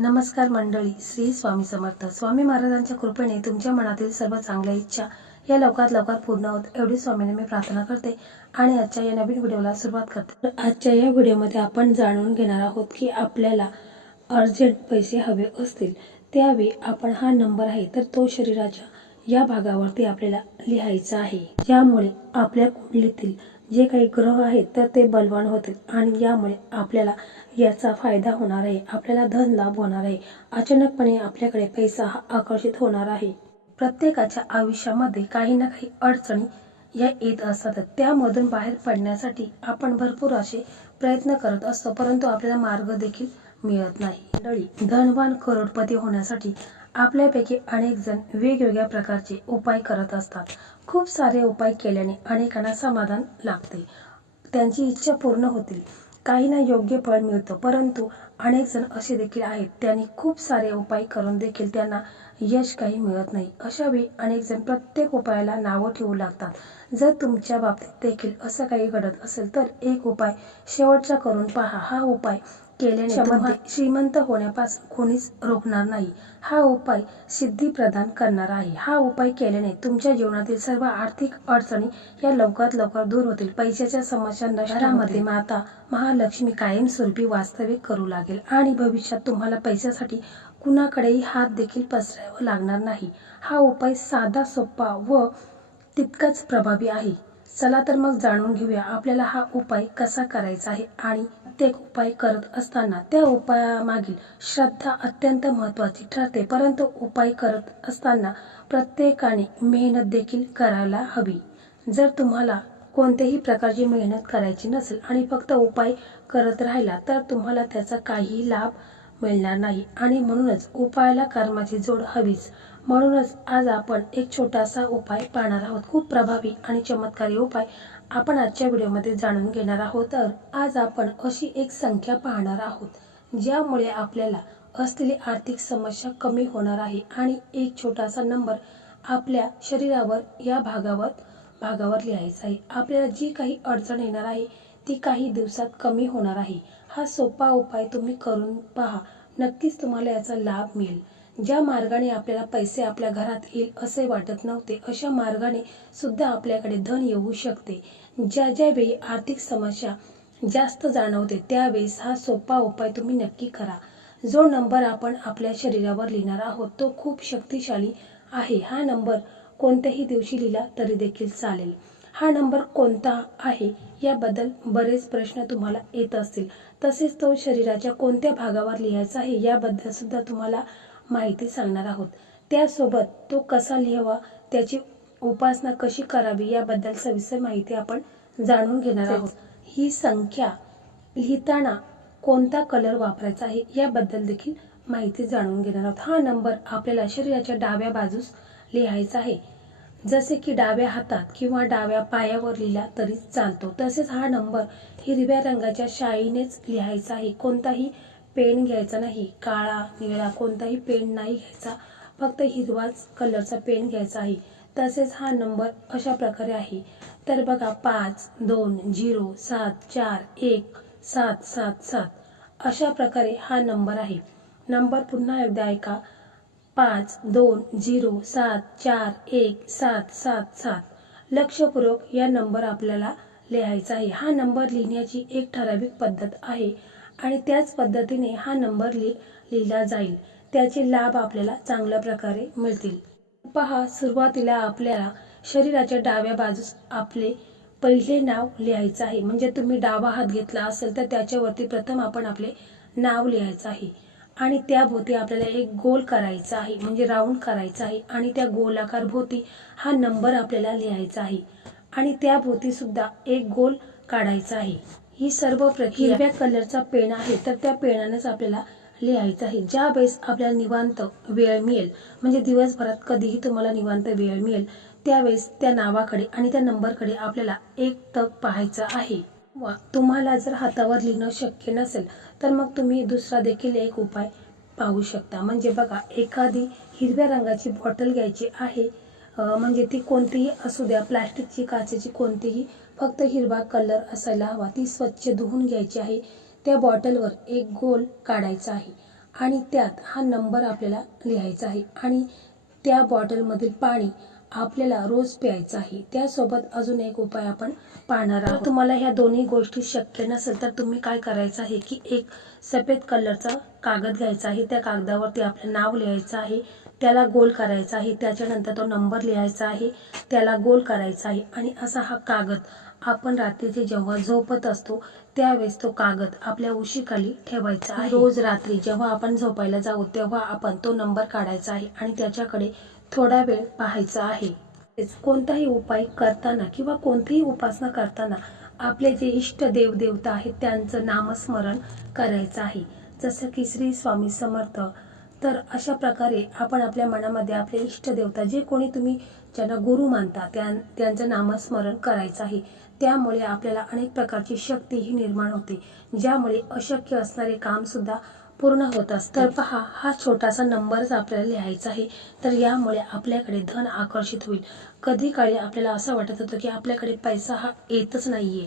नमस्कार मंडळी श्री स्वामी समर्थ. स्वामी महाराजांच्या कृपेने तुमच्या मनातील सर्व चांगल्या इच्छा या लवकरात लवकर पूर्ण होत एवढी स्वामीने मी प्रार्थना करते आणि आजच्या या नवीन व्हिडिओला सुरुवात करते. आजच्या या व्हिडिओमध्ये आपण जाणून घेणार आहोत की आपल्याला अर्जंट पैसे हवे असतील त्यावेळी आपण हा नंबर आहे तर तो शरीराच्या या भागावरती आपल्याला लिहायचा आहे. ज्यामुळे आपल्या कुंडलीतील जे काही ग्रह आहेत तर ते बलवान होतील. आणि यामुळे आपल्याला याचा फायदा होणार आहे. आपल्याला धन लाभ होणार आहे. अचानकपणे आपल्याकडे पैसा हा आकर्षित होणार आहे. प्रत्येकाच्या आयुष्यामध्ये काही ना काही अडचणी या येत असतात. त्यामधून बाहेर पडण्यासाठी आपण भरपूर असे प्रयत्न करत असतो परंतु आपल्याला मार्ग देखील मिळत नाही. मंडळी धनवान करोडपती होण्यासाठी आपल्यापैकी अनेक जण वेगवेगळ्या प्रकारचे उपाय करत असतात. खूप सारे उपाय केल्याने अनेकांना समाधान लागते त्यांची इच्छा पूर्ण होतील. काहींना योग्य फळ मिळतं परंतु अनेक जण असे देखील आहेत त्यांनी खूप सारे उपाय करून देखील त्यांना यश काही मिळत नाही. अशा वेळी अनेक जण प्रत्येक उपायाला नावं ठेवू लागतात. जर तुमच्या बाबतीत देखील असं काही घडत असेल तर एक उपाय शेवटचा करून पहा. हा उपाय केल्याने श्रीमंत होण्यापासून कोणीच रोखणार नाही. हा उपाय सिद्धी प्रदान करणार आहे. हा उपाय केल्याने तुमच्या जीवनातील सर्व आर्थिक अडचणी या लवकरात लवकर दूर होतील. पैशाच्या समस्या नष्टामध्ये माता महालक्ष्मी कायमस्वरूपी वास्तविक करू लागेल आणि भविष्यात तुम्हाला पैशासाठी कुणाकडेही हात देखील पसरावा लागणार नाही. हा उपाय साधा सोपा व तितकाच प्रभावी आहे. चला तर मग जाणून घेऊया आपल्याला हा उपाय कसा करायचा आहे आणि प्रत्येक उपाय करत असताना त्या उपायामागील श्रद्धा अत्यंत महत्त्वाची ठरते. परंतु उपाय करत असताना प्रत्येकाने मेहनत देखील करायला हवी. जर तुम्हाला कोणत्याही प्रकारची मेहनत करायची नसेल आणि फक्त उपाय करत राहिला तर तुम्हाला त्याचा काही लाभ मिळणार नाही. आणि म्हणूनच उपायाला कर्माची जोड हवीच. म्हणूनच आज आपण एक छोटासा उपाय पाहणार आहोत. खूप प्रभावी आणि चमत्कारी उपाय आपण आजच्या व्हिडिओमध्ये जाणून घेणार आहोत. तर आज आपण अशी एक संख्या पाहणार आहोत ज्यामुळे आपल्याला असलेली आर्थिक समस्या कमी होणार आहे आणि एक छोटासा नंबर आपल्या शरीरावर या भागावर भागावर लिहायचा आहे. आपल्याला जी काही अडचण येणार आहे ती काही दिवसात कमी होणार आहे. हा सोपा उपाय तुम्ही करून पहा. नक्कीच तुम्हाला याचा लाभ मिळेल. ज्या मार्गाने आपल्याला पैसे आपल्या घरात येईल असे वाटत नव्हते अशा मार्गाने सुद्धा आपल्याकडे धन येऊ शकते. ज्या ज्या वेळी आर्थिक समस्या जास्त जाणवते त्यावेळेस हा सोपा उपाय तुम्ही नक्की करा. जो नंबर आपण आपल्या शरीरावर लिहिणार आहोत तो खूप शक्तिशाली आहे. हा नंबर कोणत्याही दिवशी लिहिला तरी देखील चालेल. हा नंबर कोणता आहे याबद्दल बरेच प्रश्न तुम्हाला येत असतील. तसेच तो शरीराच्या कोणत्या भागावर लिहायचा आहे याबद्दल सुद्धा तुम्हाला माहिती सांगणार आहोत. त्यासोबत तो कसा लिहावा त्याची उपासना कशी करावी याबद्दल सविस्तर माहिती आपण जाणून घेणार आहोत. ही संख्या लिहिताना कोणता कलर वापरायचा आहे याबद्दल देखील माहिती जाणून घेणार आहोत. हा नंबर आपल्याला शरीराच्या डाव्या बाजूस लिहायचा आहे. जसे की डाव्या हातात किंवा डाव्या पायावर लिहिला तरी चालतो. तसेच हा नंबर हिरव्या रंगाच्या शाईनेच लिहायचा आहे. कोणताही पेन घ्यायचा नाही काळा निळा कोणताही पेन नाही घ्यायचा. फक्त हिरवाच कलरचा पेन घ्यायचा आहे. तसेच हा नंबर अशा प्रकारे आहे. तर बघा पाच दोन झिरो सात चार एक सात सात सात. अशा प्रकारे हा नंबर आहे. नंबर पुन्हा एकदा ऐका. पाच दोन झिरो सात चार एक सात सात सात. लक्षपूर्वक या नंबर आपल्याला लिहायचा आहे. हा नंबर लिहिण्याची एक ठराविक पद्धत आहे. आणि त्याच पद्धतीने हा नंबर लि लिहिला जाईल. त्याचे लाभ आपल्याला चांगल्या प्रकारे मिळतील. पहा सुरुवातीला आपल्याला शरीराच्या डाव्या बाजूस आपले पहिले नाव लिहायचं आहे. म्हणजे तुम्ही डावा हात घेतला असेल तर त्याच्यावरती प्रथम आपण आपले नाव लिहायचं आहे. आणि त्याभोवती आपल्याला एक गोल करायचा आहे. म्हणजे राऊंड करायचा आहे. आणि त्या गोलाकार भोवती हा नंबर आपल्याला लिहायचा आहे. आणि त्याभोवती सुद्धा एक गोल काढायचा आहे. ही सर्व प्रक्रिया हिरव्या कलरचा पेन आहे तर त्या पेनानेच आपल्याला लिहायचं आहे. ज्या वेळेस आपल्याला निवांत वेळ मिळेल म्हणजे दिवसभरात कधीही तुम्हाला निवांत वेळ मिळेल त्यावेळेस त्या नावाकडे आणि त्या नंबरकडे आपल्याला एक तग पाहायचा आहे. वा तुम्हाला जर हातावर लिहिणं शक्य नसेल तर मग तुम्ही दुसरा देखील एक उपाय पाहू शकता. म्हणजे बघा एखादी हिरव्या रंगाची बॉटल घ्यायची आहे म्हणजे ती कोणतीही असू द्या प्लॅस्टिकची काचेची कोणतीही फक्त हिरवा कलर असायला हवा. ती स्वच्छ धुवून घ्यायची आहे. त्या बॉटलवर एक गोल काढायचा आहे आणि त्यात हा नंबर आपल्याला लिहायचा आहे आणि त्या बॉटलमधील पाणी आपल्याला रोज प्यायचं आहे. त्यासोबत अजून एक उपाय आपण पाहणार आहोत. तुम्हाला ह्या दोन्ही गोष्टी शक्य नसेल तर तुम्ही काय करायचं आहे की एक सफेद कलरचा कागद घ्यायचा आहे. त्या कागदावरती आपलं नाव लिहायचं आहे. त्याला गोल करायचा आहे. त्याच्यानंतर तो नंबर लिहायचा आहे. त्याला गोल करायचा आहे. आणि असा हा कागद आपण रात्रीचे जेव्हा झोपत असतो त्यावेळेस तो कागद आपल्या उशीखाली ठेवायचा आहे. रोज रात्री जेव्हा आपण झोपायला जाऊ तेव्हा आपण तो नंबर काढायचा आहे आणि त्याच्याकडे थोडा वेळ पाहायचा आहे. तेच कोणताही उपाय करताना किंवा कोणतीही उपासना करताना आपले जे इष्ट देवदेवता आहेत त्यांचं नामस्मरण करायचं आहे. जसं की श्री स्वामी समर्थ तर अशा प्रकारे आपण आपल्या मनामध्ये आपले इष्टदेवता जे कोणी तुम्ही ज्यांना गुरु मानता त्या त्यांचं नामस्मरण करायचं आहे. त्यामुळे आपल्याला अनेक प्रकारची शक्ती ही निर्माण होते. ज्यामुळे अशक्य असणारे कामसुद्धा पूर्ण होत असतं. तर पहा हा छोटासा नंबरच आपल्याला लिहायचा आहे तर यामुळे आपल्याकडे धन आकर्षित होईल. कधी काळी आपल्याला असं वाटत होतं की आपल्याकडे पैसा हा येतच नाही आहे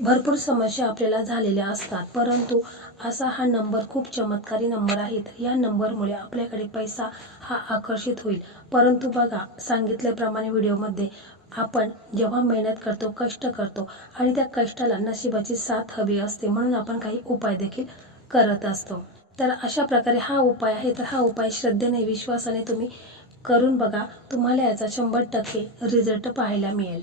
भरपूर समस्या आपल्याला झालेल्या असतात. परंतु असा हा नंबर खूप चमत्कारी नंबर आहे. तर या नंबरमुळे आपल्याकडे पैसा हा आकर्षित होईल. परंतु बघा सांगितल्याप्रमाणे व्हिडिओमध्ये आपण जेव्हा मेहनत करतो कष्ट करतो आणि त्या कष्टाला नशिबाची साथ हवी असते म्हणून आपण काही उपाय देखील करत असतो. तर अशा प्रकारे हा उपाय आहे. तर हा उपाय श्रद्धेने विश्वासाने तुम्ही करून बघा. तुम्हाला याचा शंभर टक्के रिझल्ट पाहायला मिळेल.